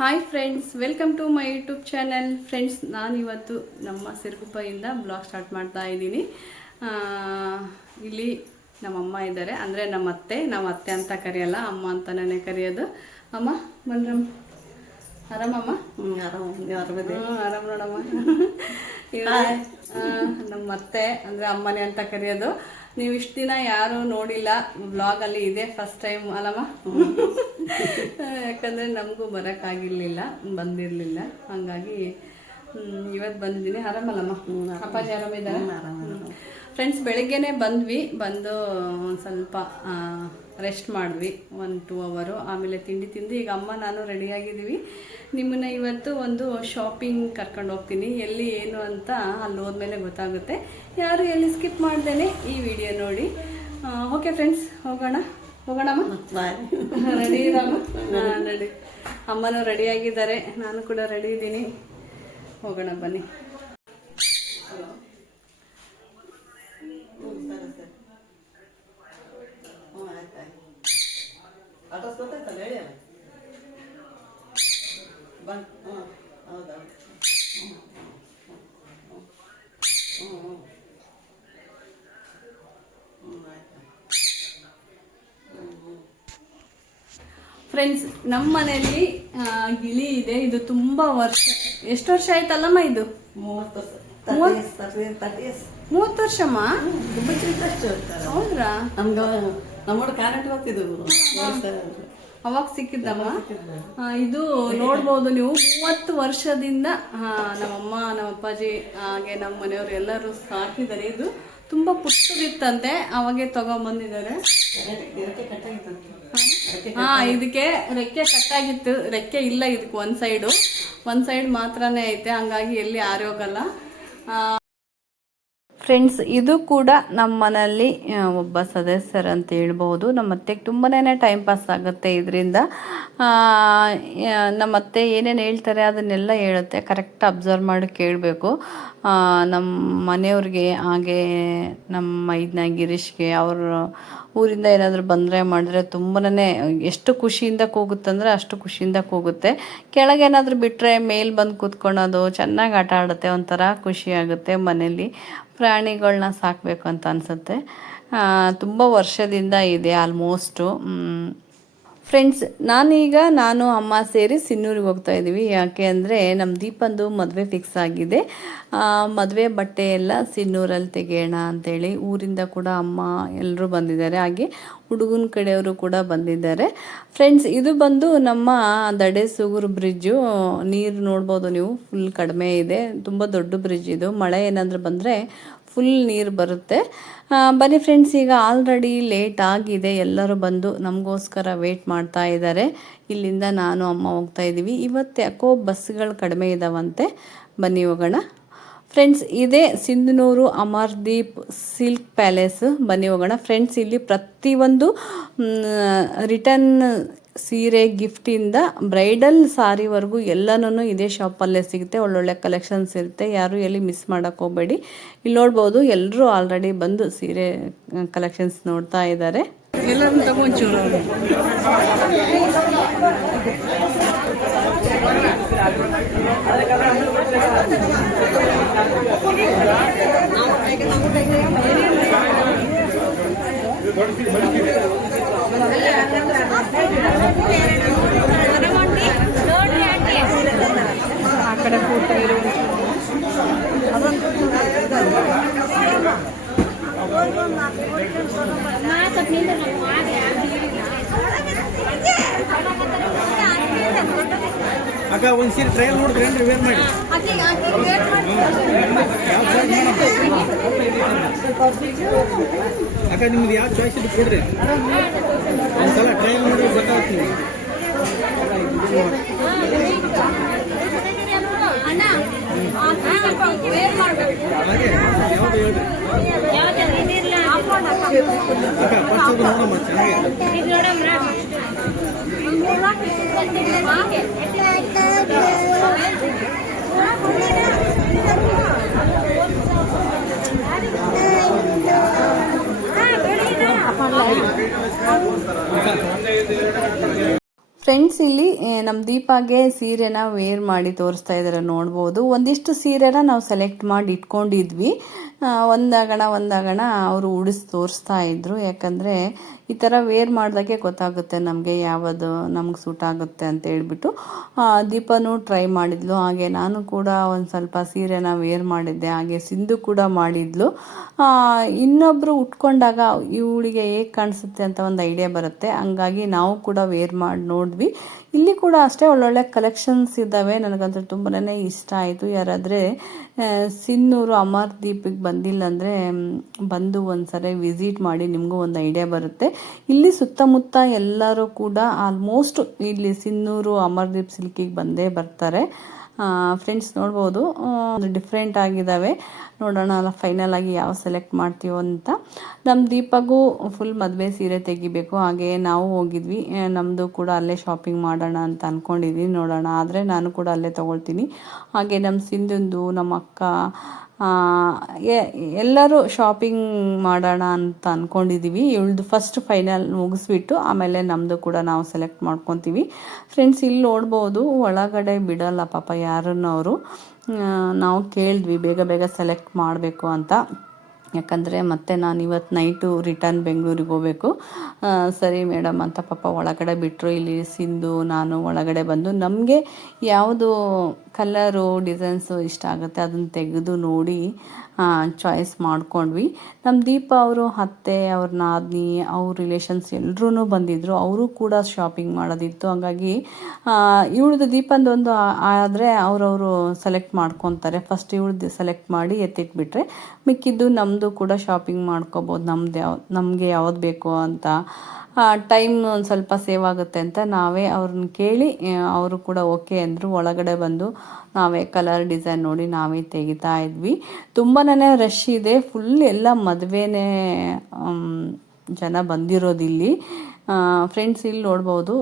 Hi friends, welcome to my YouTube channel. Friends, ನಾನು ಇವತ್ತು ನಮ್ಮ ಸಿರುಗುಪ್ಪೆಯಿಂದ ಬ್ಲಾಗ್ ಸ್ಟಾರ್ಟ್ ಮಾಡ್ತಾ ಇದ್ದೀನಿ. ಇಲ್ಲಿ ನಮ್ಮಮ್ಮ ಇದ್ದಾರೆ, ಅಂದರೆ ನಮ್ಮ ಅತ್ತೆ ಅಂತ ಕರೆಯಲ್ಲ, ಅಮ್ಮ ಅಂತಲೇ ಕರೆಯೋದು. ಅಮ್ಮ ಬನ್ರಮ್ಮ, ಆರಾಮಮ್ಮ? ಆರಾಮ್ ನೋಡಮ್ಮ. ನಮ್ಮ ಅತ್ತೆ ಅಂದರೆ ಅಮ್ಮನೇ ಅಂತ ಕರೆಯೋದು. ನೀವು ಇಷ್ಟು ದಿನ ಯಾರು ನೋಡಿಲ್ಲ ಬ್ಲಾಗಲ್ಲಿ, ಇದೆ ಫಸ್ಟ್ ಟೈಮ್ ಅಲ್ಲಮ್ಮ? ಯಾಕಂದರೆ ನಮಗೂ ಬರೋಕ್ಕಾಗಿರ್ಲಿಲ್ಲ, ಬಂದಿರಲಿಲ್ಲ, ಹಾಗಾಗಿ ಇವತ್ತು ಬಂದಿದ್ದೀನಿ. ಆರಾಮಲ್ಲಮ್ಮ? ಅಪ್ಪಾಜಿ ಆರಾಮಿದ್ದಾರೆ? ಫ್ರೆಂಡ್ಸ್, ಬೆಳಿಗ್ಗೆನೇ ಬಂದು ಸ್ವಲ್ಪ ರೆಸ್ಟ್ ಮಾಡಿದ್ವಿ 1-2 ಅವರು. ಆಮೇಲೆ ತಿಂಡಿ ತಿಂದು ಈಗ ಅಮ್ಮ ನಾನು ರೆಡಿಯಾಗಿದ್ದೀವಿ. ನಿಮ್ಮನ್ನ ಇವತ್ತು ಒಂದು ಶಾಪಿಂಗ್ ಕರ್ಕೊಂಡು ಹೋಗ್ತೀನಿ. ಎಲ್ಲಿ ಏನು ಅಂತ ಅಲ್ಲಿ ಹೋದ್ಮೇಲೆ ಗೊತ್ತಾಗುತ್ತೆ. ಯಾರು ಎಲ್ಲಿ ಸ್ಕಿಪ್ ಮಾಡ್ದೇನೆ ಈ ವಿಡಿಯೋ ನೋಡಿ. ಓಕೆ ಫ್ರೆಂಡ್ಸ್, ಹೋಗೋಣಮ್ಮ. ರೆಡಿ ಇರಮ್ಮ? ರೆಡಿ. ಅಮ್ಮನೂ ರೆಡಿಯಾಗಿದ್ದಾರೆ, ನಾನು ಕೂಡ ರೆಡಿ ಇದ್ದೀನಿ. ಹೋಗೋಣ ಬನ್ನಿ. ಫ್ರೆಂಡ್ಸ್, ನಮ್ಮ ಮನೆಯಲ್ಲಿ ಗಿಳಿ ಇದೆ. ಇದು ತುಂಬಾ ವರ್ಷ, ಎಷ್ಟು ವರ್ಷ ಆಯ್ತಲ್ಲಮ್ಮ? ಇದು 30 ವರ್ಷಮ್ಮ? ಹೌದ್ರಾ? ಅವಾಗ ಸಿಕ್ಕಿದ್ದಮ್ಮ. ಇದು ನೋಡ್ಬೋದು ನೀವು, 30 ವರ್ಷದಿಂದ ನಮ್ಮಮ್ಮ, ನಮ್ಮ ಅಪ್ಪಾಜಿ ಹಾಗೆ ನಮ್ಮ ಮನೆಯವರು ಎಲ್ಲರೂ ಸಾಕಿದ್ದಾರೆ. ಇದು ತುಂಬಾ ಪುಟ್ಟದಿತ್ತಂತೆ, ಅವಾಗೆ ತಗೊಂಡ್ಬಂದಿದ್ದಾರೆ. ಇದಕ್ಕೆ ರೆಕ್ಕೆ ಕಟ್ಟಾಗಿತ್ತು, ರೆಕ್ಕೆ ಇಲ್ಲ ಇದಕ್ಕೆ. ಒಂದ್ ಸೈಡ್ ಮಾತ್ರನೇ ಐತೆ, ಹಂಗಾಗಿ ಎಲ್ಲಿ ಆರೋಗಲ್ಲ. ಫ್ರೆಂಡ್ಸ್, ಇದು ಕೂಡ ನಮ್ಮ ಮನೆಯಲ್ಲಿ ಒಬ್ಬ ಸದಸ್ಯರಂತ ಹೇಳ್ಬೋದು. ನಮ್ಮ ಅತ್ತೆಗೆ ತುಂಬಾ ಟೈಮ್ ಪಾಸ್ ಆಗುತ್ತೆ ಇದರಿಂದ. ನಮ್ಮ ಅತ್ತೆ ಏನೇನು ಹೇಳ್ತಾರೆ ಅದನ್ನೆಲ್ಲ ಹೇಳುತ್ತೆ, ಕರೆಕ್ಟ್ ಅಬ್ಸರ್ವ್ ಮಾಡಿ ಕೇಳಬೇಕು. ನಮ್ಮ ಮನೆಯವ್ರಿಗೆ, ಹಾಗೆ ನಮ್ಮ ಮೈದ್ನ ಗಿರೀಶ್ಗೆ, ಅವರು ಊರಿಂದ ಏನಾದರೂ ಬಂದರೆ ಮಾಡಿದ್ರೆ ತುಂಬಾ ಎಷ್ಟು ಖುಷಿಯಿಂದ ಕೂಗುತ್ತಂದರೆ ಅಷ್ಟು ಖುಷಿಯಿಂದ ಕೂಗುತ್ತೆ. ಕೆಳಗೇನಾದರೂ ಬಿಟ್ಟರೆ ಮೇಲೆ ಬಂದು ಕೂತ್ಕೊಳ್ಳೋದು, ಚೆನ್ನಾಗಿ ಆಟ ಆಡುತ್ತೆ, ಒಂಥರ ಖುಷಿ ಆಗುತ್ತೆ. ಮನೇಲಿ ಪ್ರಾಣಿಗಳನ್ನ ಸಾಕಬೇಕು ಅಂತ ಅನಿಸುತ್ತೆ. ತುಂಬ ವರ್ಷದಿಂದ ಇದೆ ಆಲ್ಮೋಸ್ಟು. ಫ್ರೆಂಡ್ಸ್, ನಾನು ಅಮ್ಮ ಸೇರಿ ಸಿನ್ನೂರಿಗೆ ಹೋಗ್ತಾ ಇದ್ದೀವಿ. ಯಾಕೆ ಅಂದರೆ ನಮ್ಮ ದೀಪಂದು ಮದುವೆ ಫಿಕ್ಸ್ ಆಗಿದೆ. ಮದುವೆ ಬಟ್ಟೆ ಎಲ್ಲ ಸಿನ್ನೂರಲ್ಲಿ ತೆಗೆಯೋಣ ಅಂಥೇಳಿ ಊರಿಂದ ಕೂಡ ಅಮ್ಮ ಎಲ್ಲರೂ ಬಂದಿದ್ದಾರೆ, ಹಾಗೆ ಹುಡುಗನ ಕಡೆಯವರು ಕೂಡ ಬಂದಿದ್ದಾರೆ. ಫ್ರೆಂಡ್ಸ್, ಇದು ಬಂದು ನಮ್ಮ ದಡೇಸೂಗೂರು ಬ್ರಿಡ್ಜು. ನೀರು ನೋಡ್ಬೋದು ನೀವು, ಫುಲ್ ಕಡಿಮೆ ಇದೆ. ತುಂಬ ದೊಡ್ಡ ಬ್ರಿಡ್ಜ್ ಇದು. ಮಳೆ ಏನಾದರೂ ಬಂದರೆ ಫುಲ್ ನೀರು ಬರುತ್ತೆ. ಬನ್ನಿ ಫ್ರೆಂಡ್ಸ್, ಈಗ ಆಲ್ರೆಡಿ ಲೇಟ್ ಆಗಿದೆ. ಎಲ್ಲರೂ ಬಂದು ನಮಗೋಸ್ಕರ ವೇಟ್ ಮಾಡ್ತಾ ಇದ್ದಾರೆ. ಇಲ್ಲಿಂದ ನಾನು ಅಮ್ಮ ಹೋಗ್ತಾ ಇದ್ದೀವಿ. ಇವತ್ತು ಯಾಕೋ ಬಸ್ಗಳು ಕಡಿಮೆ ಇದ್ದಾವಂತೆ. ಬನ್ನಿ ಹೋಗೋಣ. ಫ್ರೆಂಡ್ಸ್, ಇದೇ ಸಿಂಧನೂರು ಅಮರ್ದೀಪ್ ಸಿಲ್ಕ್ ಪ್ಯಾಲೇಸ್. ಬನ್ನಿ ಹೋಗೋಣ. ಫ್ರೆಂಡ್ಸ್, ಇಲ್ಲಿ ಪ್ರತಿಯೊಂದು ರಿಟರ್ನ್ ಸೀರೆ, ಗಿಫ್ಟಿಂದ ಬ್ರೈಡಲ್ ಸಾರಿವರೆಗೂ ಎಲ್ಲನೂ ಇದೇ ಶಾಪಲ್ಲೇ ಸಿಗುತ್ತೆ. ಒಳ್ಳೊಳ್ಳೆ ಕಲೆಕ್ಷನ್ಸ್ ಇರುತ್ತೆ, ಯಾರು ಎಲ್ಲಿ ಮಿಸ್ ಮಾಡೋಕ್ಕೆ ಹೋಗಬೇಡಿ. ಇಲ್ಲಿ ನೋಡ್ಬೋದು, ಎಲ್ಲರೂ ಆಲ್ರೆಡಿ ಬಂದು ಸೀರೆ ಕಲೆಕ್ಷನ್ಸ್ ನೋಡ್ತಾ ಇದ್ದಾರೆ. ಎಲ್ಲರೂ ತಗೊಂಚೂರು ಆ ಕಡೆ ಫೋಟೋ ಅಕ್ಕ ಒಂದು ಸೀರೆ ಟ್ರಯಲ್ ನೋಡಿದ್ರೇನ್ರಿ? ವೇರ್ ಮಾಡಿ ಅಕ್ಕ, ನಿಮ್ದು ಯಾವ ಚಾಯ್ಸ್ ಇದು ಕೊಡ್ರಿ, ಒಂದ್ಸಲ ಟ್ರಯಲ್ ನೋಡಿ ಗೊತ್ತಾಗ್ತೀವಿ. ಹಾಗೆ ಯಾವ್ದು ಹೇಳ್ರಿ ಅಕ್ಕ, ಫಸ್ಟ್ ನೋಡಮ್ಮ, ಚೆನ್ನಾಗಿದೆ. ಫ್ರೆಂಡ್ಸ್ ಇಲ್ಲಿ ನಮ್ಮ ದೀಪಾಗೆ ಸೀರೆನ ವೇರ್ ಮಾಡಿ ತೋರಿಸ್ತಾ ಇದ್ದಾರೆ ನೋಡ್ಬೋದು. ಒಂದಿಷ್ಟು ಸೀರೆನ ನಾವು ಸೆಲೆಕ್ಟ್ ಮಾಡಿ ಇಟ್ಕೊಂಡಿದ್ವಿ. ಒಂದಾಗಣ ಅವರು ಉಡಿಸಿ ತೋರಿಸ್ತಾ ಇದ್ರು. ಯಾಕಂದರೆ ಈ ಥರ ವೇರ್ ಮಾಡಿದಾಗೆ ಗೊತ್ತಾಗುತ್ತೆ ನಮಗೆ ಯಾವುದು ನಮ್ಗೆ ಸೂಟ್ ಆಗುತ್ತೆ ಅಂತ ಹೇಳ್ಬಿಟ್ಟು. ದೀಪನೂ ಟ್ರೈ ಮಾಡಿದ್ಲು, ಹಾಗೆ ನಾನು ಕೂಡ ಒಂದು ಸ್ವಲ್ಪ ಸೀರೆನ ವೇರ್ ಮಾಡಿದ್ದೆ, ಹಾಗೆ ಸಿಂಧು ಕೂಡ ಮಾಡಿದ್ಲು. ಇನ್ನೊಬ್ಬರು ಉಟ್ಕೊಂಡಾಗ ಇವಳಿಗೆ ಹೇಗೆ ಕಾಣಿಸುತ್ತೆ ಅಂತ ಒಂದು ಐಡಿಯಾ ಬರುತ್ತೆ. ಹಂಗಾಗಿ ನಾವು ಕೂಡ ವೇರ್ ಮಾಡಿ ನೋಡಿದ್ವಿ. ಇಲ್ಲಿ ಕೂಡ ಅಷ್ಟೇ ಒಳ್ಳೊಳ್ಳೆ ಕಲೆಕ್ಷನ್ಸ್ ಇದ್ದಾವೆ. ನನಗಂತೂ ತುಂಬನೇ ಇಷ್ಟ ಆಯಿತು. ಯಾರಾದರೆ ಸಿನ್ನೂರು ಅಮರ್ದೀಪಿಗೆ ಬಂದಿಲ್ಲ ಅಂದರೆ ಬಂದು ಒಂದ್ಸರಿ ವಿಸಿಟ್ ಮಾಡಿ, ನಿಮಗೂ ಒಂದು ಐಡಿಯಾ ಬರುತ್ತೆ. ಇಲ್ಲಿ ಸುತ್ತಮುತ್ತ ಎಲ್ಲರೂ ಕೂಡ ಆಲ್ಮೋಸ್ಟ್ ಇಲ್ಲಿ ಸಿನ್ನೂರು ಅಮರ್ದೀಪ್ ಸಿಲ್ಕಿಗೆ ಬಂದೇ ಬರ್ತಾರೆ. ಫ್ರೆಂಡ್ಸ್ ನೋಡ್ಬೋದು, ಡಿಫ್ರೆಂಟ್ ಆಗಿದ್ದಾವೆ. ನೋಡೋಣ ಫೈನಲ್ ಆಗಿ ಯಾವ ಸೆಲೆಕ್ಟ್ ಮಾಡ್ತೀವೋ ಅಂತ. ನಮ್ಮ ದೀಪಗೂ ಫುಲ್ ಮದುವೆ ಸೀರೆ ತೆಗಿಬೇಕು, ಹಾಗೆ ನಾವು ಹೋಗಿದ್ವಿ. ನಮ್ಮದು ಕೂಡ ಅಲ್ಲೇ ಶಾಪಿಂಗ್ ಮಾಡೋಣ ಅಂತ ಅಂದ್ಕೊಂಡಿದ್ವಿ. ನೋಡೋಣ, ಆದರೆ ನಾನು ಕೂಡ ಅಲ್ಲೇ ತೊಗೊಳ್ತೀನಿ. ಹಾಗೆ ನಮ್ಮ ಸಿಂಧುಂದು, ನಮ್ಮ ಅಕ್ಕ ಎಲ್ಲರೂ ಶಾಪಿಂಗ್ ಮಾಡೋಣ ಅಂತ ಅಂದ್ಕೊಂಡಿದ್ದೀವಿ. ಇವಳ್ದು ಫಸ್ಟ್ ಫೈನಲ್ ಮುಗಿಸ್ಬಿಟ್ಟು ಆಮೇಲೆ ನಮ್ಮದು ಕೂಡ ನಾವು ಸೆಲೆಕ್ಟ್ ಮಾಡ್ಕೊತೀವಿ. ಫ್ರೆಂಡ್ಸ್ ಇಲ್ಲಿ ನೋಡ್ಬೋದು, ಒಳಗಡೆ ಬಿಡಲ್ಲ ಪಾಪ ಯಾರನ್ನು ಅವರು. ನಾವು ಕೇಳಿದ್ವಿ ಬೇಗ ಸೆಲೆಕ್ಟ್ ಮಾಡಬೇಕು ಅಂತ, ಯಾಕಂದರೆ ಮತ್ತೆ ನಾನು ಇವತ್ತು ನೈಟು ರಿಟರ್ನ್ ಬೆಂಗಳೂರಿಗೆ ಹೋಗಬೇಕು. ಸರಿ ಮೇಡಮ್ ಅಂತ ಪಾಪ ಒಳಗಡೆ ಬಿಟ್ಟರು. ಇಲ್ಲಿ ಸಿಂಧು ನಾನು ಒಳಗಡೆ ಬಂದು ನಮಗೆ ಯಾವುದು ಕಲರು ಡಿಸೈನ್ಸು ಇಷ್ಟ ಆಗುತ್ತೆ ಅದನ್ನು ತೆಗೆದು ನೋಡಿ ಚಾಯ್ಸ್ ಮಾಡ್ಕೊಂಡ್ವಿ. ನಮ್ಮ ದೀಪ ಅವರು ಅತ್ತೆ, ಅವ್ರ ನಾದಿನಿ, ಅವ್ರ ರಿಲೇಷನ್ಸ್ ಎಲ್ಲರೂ ಬಂದಿದ್ದರು. ಅವರು ಕೂಡ ಶಾಪಿಂಗ್ ಮಾಡೋದಿತ್ತು. ಹಾಗಾಗಿ ಇವಳದು ದೀಪಂದೊಂದು ಆದರೆ ಅವರವರು ಸೆಲೆಕ್ಟ್ ಮಾಡ್ಕೊತಾರೆ. ಫಸ್ಟ್ ಇವಳದು ಸೆಲೆಕ್ಟ್ ಮಾಡಿ ಎತ್ತಿಟ್ಬಿಟ್ರೆ ಮಿಕ್ಕಿದ್ದು ನಮ್ಮದು ಕೂಡ ಶಾಪಿಂಗ್ ಮಾಡ್ಕೋಬೋದು. ನಮಗೆ ಯಾವ್ದು ಬೇಕು ಅಂತ. ಟೈಮ್ ಒಂದು ಸ್ವಲ್ಪ ಸೇವ್ ಆಗುತ್ತೆ ಅಂತ ನಾವೇ ಅವ್ರನ್ನ ಕೇಳಿ ಅವರು ಕೂಡ ಓಕೆ ಅಂದರು. ಒಳಗಡೆ ಬಂದು ನಾವೇ ಕಲರ್ ಡಿಸೈನ್ ನೋಡಿ ನಾವೇ ತೆಗಿತಾ ಇದ್ವಿ. ತುಂಬಾ ರಶ್ ಇದೆ, ಫುಲ್ ಎಲ್ಲ ಮದುವೆನೇ ಜನ ಬಂದಿರೋದಿಲ್ಲಿ. ಫ್ರೆಂಡ್ಸ್ ಇಲ್ಲಿ ನೋಡ್ಬೋದು,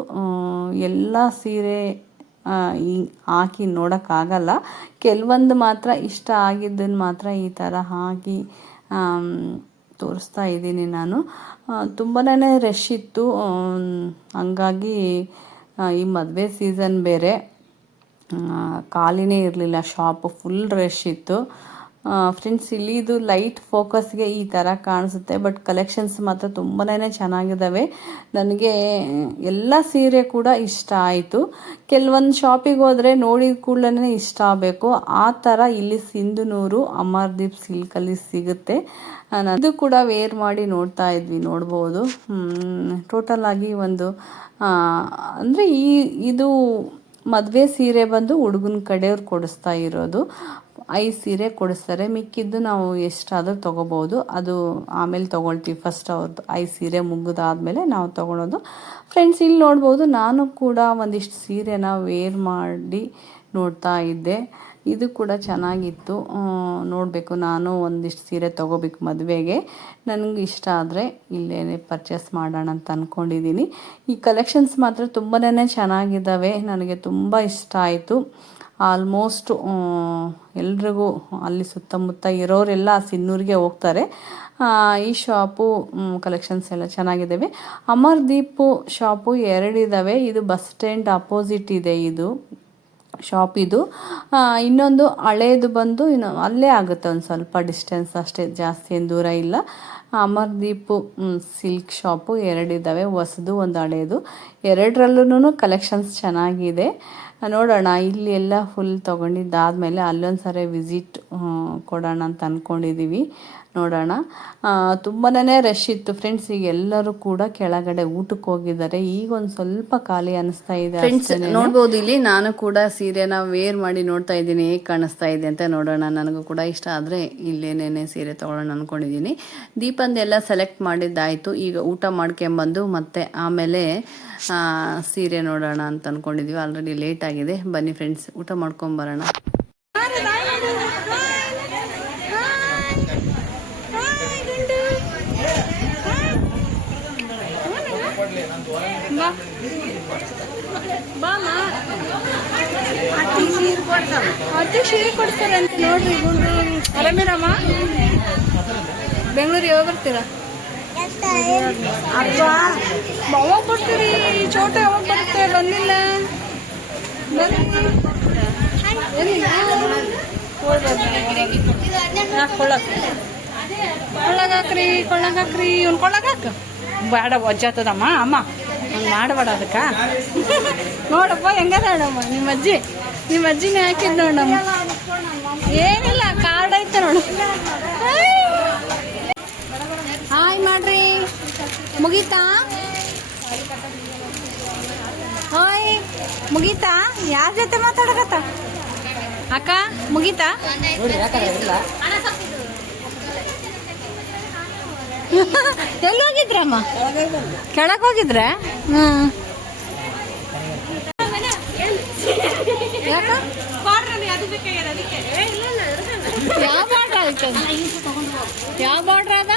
ಎಲ್ಲ ಸೀರೆ ಹಾಕಿ ನೋಡೋಕ್ಕಾಗಲ್ಲ. ಕೆಲವೊಂದು ಮಾತ್ರ ಇಷ್ಟ ಆಗಿದ್ದನ್ನು ಮಾತ್ರ ಈ ಥರ ಹಾಕಿ ತೋರಿಸ್ತಾ ಇದ್ದೀನಿ ನಾನು. ತುಂಬಾ ರಶ್ ಇತ್ತು. ಹಂಗಾಗಿ ಈ ಮದುವೆ ಸೀಸನ್ ಬೇರೆ, ಖಾಲಿನೇ ಇರಲಿಲ್ಲ, ಶಾಪ್ ಫುಲ್ ರಶ್ ಇತ್ತು. ಫ್ರೆಂಡ್ಸ್ ಇಲ್ಲಿ ಇದು ಲೈಟ್ ಫೋಕಸ್ಗೆ ಈ ಥರ ಕಾಣಿಸುತ್ತೆ, ಬಟ್ ಕಲೆಕ್ಷನ್ಸ್ ಮಾತ್ರ ತುಂಬಾ ಚೆನ್ನಾಗಿದ್ದಾವೆ. ನನಗೆ ಎಲ್ಲ ಸೀರೆ ಕೂಡ ಇಷ್ಟ ಆಯಿತು. ಕೆಲವೊಂದು ಶಾಪಿಗೆ ಹೋದರೆ ನೋಡಿದ ಕೂಡಲೇ ಇಷ್ಟ ಆಗಬೇಕು, ಆ ಥರ ಇಲ್ಲಿ ಸಿಂಧುನೂರು ಅಮರ್ದೀಪ್ ಸಿಲ್ಕಲ್ಲಿ ಸಿಗುತ್ತೆ. ಇದು ಕೂಡ ವೇರ್ ಮಾಡಿ ನೋಡ್ತಾ ಇದ್ವಿ, ನೋಡ್ಬೋದು. ಟೋಟಲ್ ಆಗಿ ಒಂದು ಅಂದರೆ ಇದು ಮದುವೆ ಸೀರೆ ಬಂದು ಹುಡುಗನ ಕಡೆಯವ್ರು ಕೊಡಿಸ್ತಾ ಇರೋದು. 5 ಸೀರೆ ಕೊಡಿಸ್ತಾರೆ, ಮಿಕ್ಕಿದ್ದು ನಾವು ಎಷ್ಟಾದರೂ ತೊಗೋಬೋದು. ಅದು ಆಮೇಲೆ ತೊಗೊಳ್ತೀವಿ. ಫಸ್ಟ್ ಅವ್ರದ್ದು 5 ಸೀರೆ ಮುಗಿದಾದ್ಮೇಲೆ ನಾವು ತೊಗೊಳೋದು. ಫ್ರೆಂಡ್ಸ್ ಇಲ್ಲಿ ನೋಡ್ಬೋದು, ನಾನು ಕೂಡ ಒಂದಿಷ್ಟು ಸೀರೆನ ವೇರ್ ಮಾಡಿ ನೋಡ್ತಾ ಇದ್ದೆ. ಇದು ಕೂಡ ಚೆನ್ನಾಗಿತ್ತು, ನೋಡಬೇಕು. ನಾನು ಒಂದಿಷ್ಟು ಸೀರೆ ತೊಗೋಬೇಕು ಮದುವೆಗೆ. ನನಗೆ ಇಷ್ಟ ಆದರೆ ಇಲ್ಲೇ ಪರ್ಚೇಸ್ ಮಾಡೋಣ ಅಂತ ಅಂದ್ಕೊಂಡಿದ್ದೀನಿ. ಈ ಕಲೆಕ್ಷನ್ಸ್ ಮಾತ್ರ ತುಂಬಾ ಚೆನ್ನಾಗಿದ್ದಾವೆ, ನನಗೆ ತುಂಬ ಇಷ್ಟ ಆಯಿತು. ಆಲ್ಮೋಸ್ಟ್ ಎಲ್ರಿಗೂ ಅಲ್ಲಿ ಸುತ್ತಮುತ್ತ ಇರೋರೆಲ್ಲ ಸಿನ್ನೂರಿಗೆ ಹೋಗ್ತಾರೆ. ಈ ಶಾಪು ಕಲೆಕ್ಷನ್ಸ್ ಎಲ್ಲ ಚೆನ್ನಾಗಿದ್ದಾವೆ. ಅಮರ್ದೀಪು ಶಾಪು 2 ಇದ್ದಾವೆ. ಇದು ಬಸ್ ಸ್ಟ್ಯಾಂಡ್ ಅಪೋಸಿಟ್ ಇದೆ ಇದು ಶಾಪ್. ಇದು ಇನ್ನೊಂದು ಹಳೇದು ಬಂದು ಅಲ್ಲೇ ಆಗುತ್ತೆ, ಒಂದು ಸ್ವಲ್ಪ ಡಿಸ್ಟೆನ್ಸ್ ಅಷ್ಟೇ, ಜಾಸ್ತಿ ಏನು ದೂರ ಇಲ್ಲ. ಅಮರ್ದೀಪು ಸಿಲ್ಕ್ ಶಾಪು 2 ಇದ್ದಾವೆ, ಹೊಸದು ಒಂದು ಹಳೇದು. 2ರಲ್ಲೂ ಕಲೆಕ್ಷನ್ಸ್ ಚೆನ್ನಾಗಿದೆ. ನೋಡೋಣ, ಇಲ್ಲಿ ಎಲ್ಲ ಫುಲ್ ತೊಗೊಂಡಿದ್ದಾದಮೇಲೆ ಅಲ್ಲೊಂದು ಸರಿ ವಿಸಿಟ್ ಕೊಡೋಣ ಅಂತ ಅಂದ್ಕೊಂಡಿದ್ದೀವಿ. ನೋಡೋಣ. ತುಂಬಾ ರಶ್ ಇತ್ತು ಫ್ರೆಂಡ್ಸ್. ಈಗ ಎಲ್ಲರೂ ಕೂಡ ಕೆಳಗಡೆ ಊಟಕ್ಕೆ ಹೋಗಿದ್ದಾರೆ. ಈಗ ಒಂದು ಸ್ವಲ್ಪ ಖಾಲಿ ಅನಿಸ್ತಾ ಇದೆ ಫ್ರೆಂಡ್ಸ್. ನೋಡ್ಬೋದು, ಇಲ್ಲಿ ನಾನು ಕೂಡ ಸೀರೆನ ವೇರ್ ಮಾಡಿ ನೋಡ್ತಾ ಇದ್ದೀನಿ ಹೇಗೆ ಕಾಣಿಸ್ತಾ ಇದೆ ಅಂತ. ನೋಡೋಣ, ನನಗೂ ಕೂಡ ಇಷ್ಟ ಆದರೆ ಇಲ್ಲೇನೇನೆ ಸೀರೆ ತೊಗೊಳ್ಳೋಣ ಅಂದ್ಕೊಂಡಿದ್ದೀನಿ. ದೀಪಂದೆಲ್ಲ ಸೆಲೆಕ್ಟ್ ಮಾಡಿದ್ದಾಯಿತು. ಈಗ ಊಟ ಮಾಡ್ಕೊಂಬಂದು ಮತ್ತೆ ಆಮೇಲೆ ಸೀರೆ ನೋಡೋಣ ಅಂತ ಅಂದ್ಕೊಂಡಿದ್ದೀವಿ. ಆಲ್ರೆಡಿ ಲೇಟ್ ಆಗಿದೆ. ಬನ್ನಿ ಫ್ರೆಂಡ್ಸ್, ಊಟ ಮಾಡ್ಕೊಂಬರೋಣ. ಅತ್ತೆ ಸೀರೆ ಕೊಡ್ತಾರೆ ಅಂತ ನೋಡ್ರಿ. ಆರಾಮಿರಮ್ಮ? ಬೆಂಗಳೂರಿಗೆ ಯಾವಾಗ ಬರ್ತೀರಾ? ಅಪ್ಪ ಯಾವಾಗ ಬರ್ತೀರಿ? ಚೋಟ ಯಾವಾಗ ಬರುತ್ತೆ? ಬಂದಿಲ್ಲ ಕೊಳ್ಳಗಾಕ್ರಿ ಇವ್ನು ಕೊಳ್ಳಗಾಕ ಬೇಡ ಒಜ್ಜಾತದಮ್ಮ ಅಮ್ಮ ಹಂಗೆ ಮಾಡಬೇಡ ಅದಕ್ಕೆ. ನೋಡಪ್ಪ ಹೆಂಗದಮ್ಮ ನಿಮ್ಮ ಅಜ್ಜಿನೇ ಹಾಕಿದ್ ನೋಡಮ್ಮ. ಏನಿಲ್ಲ ಕಾರ್ಡ್ ಐತೆ ನೋಡು. ಹಾಯ್ ಮಾಡ್ರಿ. ಮುಗೀತಾ? ಹಾಯ್ ಮುಗೀತಾ? ಯಾರ ಜೊತೆ ಮಾತಾಡಕತ್ತ ಅಕ್ಕ? ಮುಗೀತಾ? ಎಲ್ಲಿ ಹೋಗಿದ್ರಮ್ಮ? ಕೆಳಗೆ ಹೋಗಿದ್ರ? ಯಾಕ? ಯಾವ ಬಾರ್ಡ್ರ್ ಆಯ್ತು? ಯಾವ ಬಾರ್ಡ್ರ್ ಅದ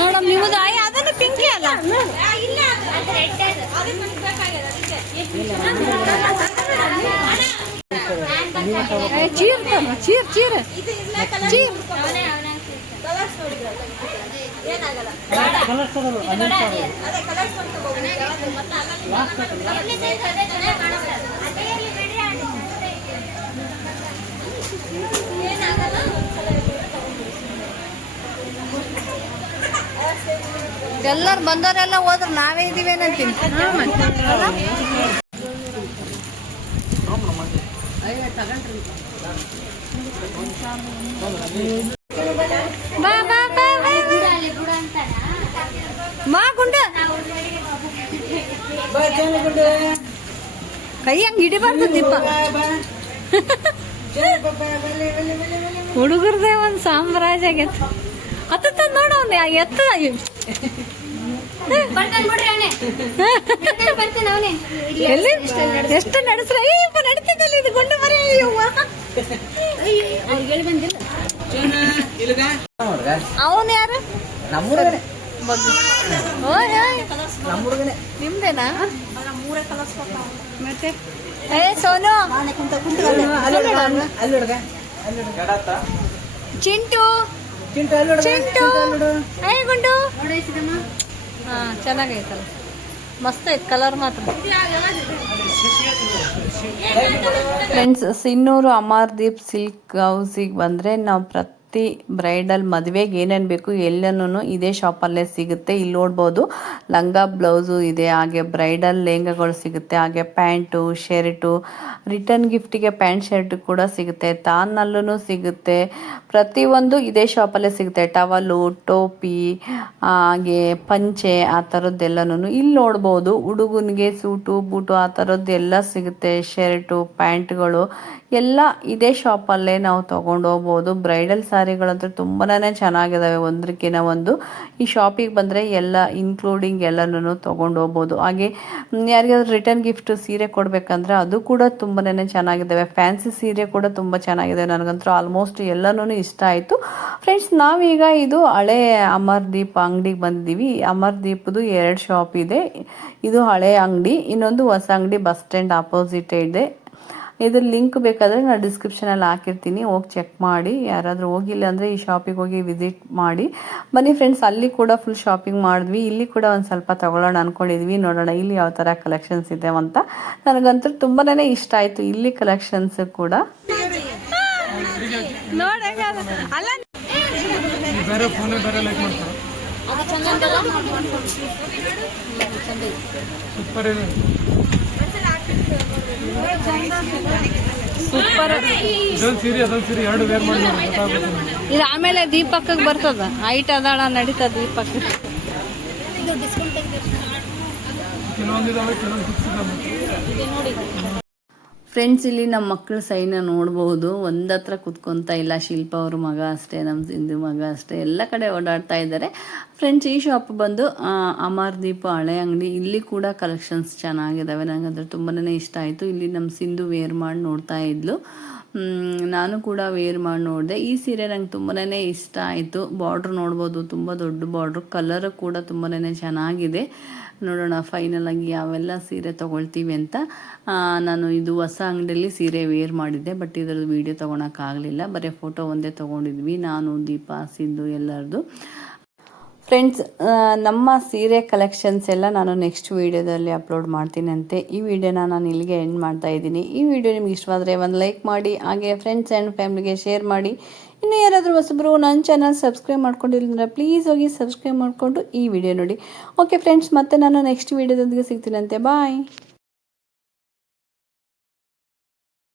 ನೋಡಮ್ ನಿಮ್ಮದು? ಅದನ್ನು ಪಿಂಕಿ ಅಲ್ಲ. ಚೀರ್ ಚೀರ್ ಚೀರ್ ಚೀರ್ ಎಲ್ಲರೂ ಬಂದವರೆಲ್ಲ ಹೋದ್ರೆ ನಾವೇ ಇದೀವಿ ಏನಂತೀನಿ. ಬಾ ಬಾ ಬಾ ಮಾ ಗುಂಡ ಕೈ ಹಂಗೆ ಹಿಡಿಬಾರ್ದು ದೀಪ. ಹುಡುಗರದೇ ಒಂದು ಸಾಮ್ರಾಜ್ಯ ಆಗೈತೆ. ಹತ್ತ ನೋಡ ಎತ್ತ ಎಲ್ಲಿ ಎಷ್ಟು ನಡೆಸ್ರ ನಡೀತಿದ್ದಲ್ಲ ಇದು ಗುಂಡು ಮರಿ. ಅವನು ಯಾರು? ನಿಮ್ದೇನಾ? ಮತ್ತೆ ಏ ಸೋನು ಚಿಂಟು ಚಿಂಟು ಏ ಗುಂಡು. ಹಾ ಚೆನ್ನಾಗೈತಲ್ಲ, ಮಸ್ತ್ ಐತೆ ಕಲರ್ ಮಾತ್ರ. ಫ್ರೆಂಡ್ಸ್, ಸಿನ್ನೂರು ಅಮರ್ದೀಪ್ ಸಿಲ್ಕ್ ಹೌಸಿಗೆ ಬಂದರೆ ನಾವು ಪ್ರತಿ ಬ್ರೈಡಲ್ ಮದುವೆಗೆ ಏನೇನು ಬೇಕು ಎಲ್ಲನೂ ಇದೇ ಶಾಪಲ್ಲೇ ಸಿಗುತ್ತೆ. ಇಲ್ಲಿ ನೋಡ್ಬೋದು ಲಂಗ ಬ್ಲೌಸು ಇದೆ, ಹಾಗೆ ಬ್ರೈಡಲ್ ಲೆಹಂಗಾಗಳು ಸಿಗುತ್ತೆ, ಹಾಗೆ ಪ್ಯಾಂಟು ಶರ್ಟು, ರಿಟರ್ನ್ ಗಿಫ್ಟಿಗೆ ಪ್ಯಾಂಟ್ ಶರ್ಟ್ ಕೂಡ ಸಿಗುತ್ತೆ, ತಾನ್ನಲ್ಲೂ ಸಿಗುತ್ತೆ. ಪ್ರತಿಯೊಂದು ಇದೇ ಶಾಪಲ್ಲೇ ಸಿಗುತ್ತೆ. ಟವಲು, ಟೋಪಿ, ಹಾಗೆ ಪಂಚೆ ಆ ಥರದ್ದೆಲ್ಲನೂ ಇಲ್ಲಿ ನೋಡ್ಬೋದು. ಹುಡುಗನಿಗೆ ಸೂಟು ಬೂಟು ಆ ಥರದ್ದೆಲ್ಲ ಸಿಗುತ್ತೆ. ಶರ್ಟು ಪ್ಯಾಂಟ್ಗಳು ಎಲ್ಲ ಇದೇ ಶಾಪಲ್ಲೇ ನಾವು ತೊಗೊಂಡೋಗ್ಬೋದು. ಬ್ರೈಡಲ್ ಸ್ಯಾರಿಗಳಂತೂ ತುಂಬಾ ಚೆನ್ನಾಗಿದ್ದಾವೆ, ಒಂದಕ್ಕಿಂತ ಒಂದು. ಈ ಶಾಪಿಗೆ ಬಂದರೆ ಎಲ್ಲ ಇನ್ಕ್ಲೂಡಿಂಗ್ ಎಲ್ಲನೂ ತೊಗೊಂಡೋಗ್ಬೋದು. ಹಾಗೆ ಯಾರಿಗಾದ್ರೂ ರಿಟರ್ನ್ ಗಿಫ್ಟು ಸೀರೆ ಕೊಡಬೇಕಂದ್ರೆ ಅದು ಕೂಡ ತುಂಬಾ ಚೆನ್ನಾಗಿದ್ದಾವೆ. ಫ್ಯಾನ್ಸಿ ಸೀರೆ ಕೂಡ ತುಂಬ ಚೆನ್ನಾಗಿದೆ. ನನಗಂತೂ ಆಲ್ಮೋಸ್ಟ್ ಎಲ್ಲನೂ ಇಷ್ಟ ಆಯಿತು. ಫ್ರೆಂಡ್ಸ್, ನಾವೀಗ ಇದು ಹಳೆ ಅಮರ್ದೀಪ್ ಅಂಗಡಿಗೆ ಬಂದಿದ್ದೀವಿ. ಅಮರ್ದೀಪ್ದು 2 ಶಾಪ್ ಇದೆ. ಇದು ಹಳೆ ಅಂಗಡಿ, ಇನ್ನೊಂದು ಹೊಸ ಅಂಗಡಿ ಬಸ್ ಸ್ಟ್ಯಾಂಡ್ ಆಪೋಸಿಟ್ ಇದೆ. ಇದ್ರ ಲಿಂಕ್ ಬೇಕಾದರೆ ನಾನು ಡಿಸ್ಕ್ರಿಪ್ಷನಲ್ಲಿ ಹಾಕಿರ್ತೀನಿ, ಹೋಗಿ ಚೆಕ್ ಮಾಡಿ. ಯಾರಾದರೂ ಹೋಗಿಲ್ಲ ಅಂದರೆ ಈ ಶಾಪಿಗೆ ಹೋಗಿ ವಿಸಿಟ್ ಮಾಡಿ ಬನ್ನಿ ಫ್ರೆಂಡ್ಸ್. ಅಲ್ಲಿ ಕೂಡ ಫುಲ್ ಶಾಪಿಂಗ್ ಮಾಡಿದ್ವಿ. ಇಲ್ಲಿ ಕೂಡ ಒಂದು ಸ್ವಲ್ಪ ತೊಗೊಳ್ಳೋಣ ಅಂದ್ಕೊಂಡಿದ್ವಿ. ನೋಡೋಣ ಇಲ್ಲಿ ಯಾವ ಥರ ಕಲೆಕ್ಷನ್ಸ್ ಇದೆ ಅಂತ. ನನಗಂತೂ ತುಂಬಾ ಇಷ್ಟ ಆಯಿತು ಇಲ್ಲಿ ಕಲೆಕ್ಷನ್ಸ್ ಕೂಡ. ಸೂಪರ್. ಇದು ಆಮೇಲೆ ದೀಪಕ್ಕಗೆ ಬರ್ತದ, ಹೈಟ್ ಅದಾಳ ನಡೀತದ ದೀಪಕ್ಕ. ಫ್ರೆಂಡ್ಸ್, ಇಲ್ಲಿ ನಮ್ಮ ಮಕ್ಕಳ ಸೈನ ನೋಡ್ಬೋದು. ಒಂದತ್ರ ಕುತ್ಕೊತಾ ಇಲ್ಲ. ಶಿಲ್ಪ ಅವ್ರ ಮಗ ಅಷ್ಟೇ, ನಮ್ಮ ಸಿಂಧು ಮಗ ಅಷ್ಟೇ, ಎಲ್ಲ ಕಡೆ ಓಡಾಡ್ತಾ ಇದ್ದಾರೆ. ಫ್ರೆಂಡ್ಸ್, ಈ ಶಾಪ್ ಬಂದು ಅಮರ್ದೀಪ್ ಹಳೆ ಅಂಗಡಿ. ಇಲ್ಲಿ ಕೂಡ ಕಲೆಕ್ಷನ್ಸ್ ಚೆನ್ನಾಗಿದ್ದಾವೆ. ನನಗಂದ್ರೆ ತುಂಬಾ ಇಷ್ಟ ಆಯಿತು. ಇಲ್ಲಿ ನಮ್ಮ ಸಿಂಧು ವೇರ್ ಮಾಡಿ ನೋಡ್ತಾ ಇದ್ಲು, ನಾನು ಕೂಡ ವೇರ್ ಮಾಡಿ ನೋಡಿದೆ. ಈ ಸೀರೆ ನಂಗೆ ತುಂಬಾ ಇಷ್ಟ ಆಯಿತು. ಬಾರ್ಡ್ರ್ ನೋಡ್ಬೋದು, ತುಂಬ ದೊಡ್ಡ ಬಾರ್ಡ್ರು. ಕಲರ್ ಕೂಡ ತುಂಬಾ ಚೆನ್ನಾಗಿದೆ. ನೋಡೋಣ ಫೈನಲ್ ಆಗಿ ಯಾವೆಲ್ಲ ಸೀರೆ ತೊಗೊಳ್ತೀವಿ ಅಂತ. ನಾನು ಇದು ಹೊಸ ಅಂಗಡಿಯಲ್ಲಿ ಸೀರೆ ವೇರ್ ಮಾಡಿದ್ದೆ, ಬಟ್ ಇದರದ್ದು ವೀಡಿಯೋ ತೊಗೊಳಕ್ಕಾಗಲಿಲ್ಲ. ಬರೀ ಫೋಟೋ ಒಂದೇ ತೊಗೊಂಡಿದ್ವಿ, ನಾನು, ದೀಪಾ, ಸಿಂಧು ಎಲ್ಲರದು. ಫ್ರೆಂಡ್ಸ್, ನಮ್ಮ ಸೀರೆ ಕಲೆಕ್ಷನ್ಸ್ ಎಲ್ಲ ನಾನು ನೆಕ್ಸ್ಟ್ ವೀಡಿಯೋದಲ್ಲಿ ಅಪ್ಲೋಡ್ ಮಾಡ್ತೀನಂತೆ. ಈ ವಿಡಿಯೋನ ನಾನು ಇಲ್ಲಿಗೆ ಎಂಡ್ ಮಾಡ್ತಾ ಇದ್ದೀನಿ. ಈ ವಿಡಿಯೋ ನಿಮ್ಗೆ ಇಷ್ಟವಾದರೆ ಒಂದು ಲೈಕ್ ಮಾಡಿ, ಹಾಗೆ ಫ್ರೆಂಡ್ಸ್ ಆ್ಯಂಡ್ ಫ್ಯಾಮಿಲಿಗೆ ಶೇರ್ ಮಾಡಿ. ಇನ್ನು ಯಾರಾದರೂ ಹೊಸಬರು ನನ್ನ ಚಾನಲ್ ಸಬ್ಸ್ಕ್ರೈಬ್ ಮಾಡ್ಕೊಂಡಿಲ್ಲ ಪ್ಲೀಸ್ ಹೋಗಿ ಸಬ್ಸ್ಕ್ರೈಬ್ ಮಾಡಿಕೊಂಡು ಈ ವಿಡಿಯೋ ನೋಡಿ. ಓಕೆ ಫ್ರೆಂಡ್ಸ್, ಮತ್ತೆ ನಾನು ನೆಕ್ಸ್ಟ್ ವೀಡಿಯೋದೊಂದಿಗೆ ಸಿಗ್ತೀನಂತೆ. ಬಾಯ್.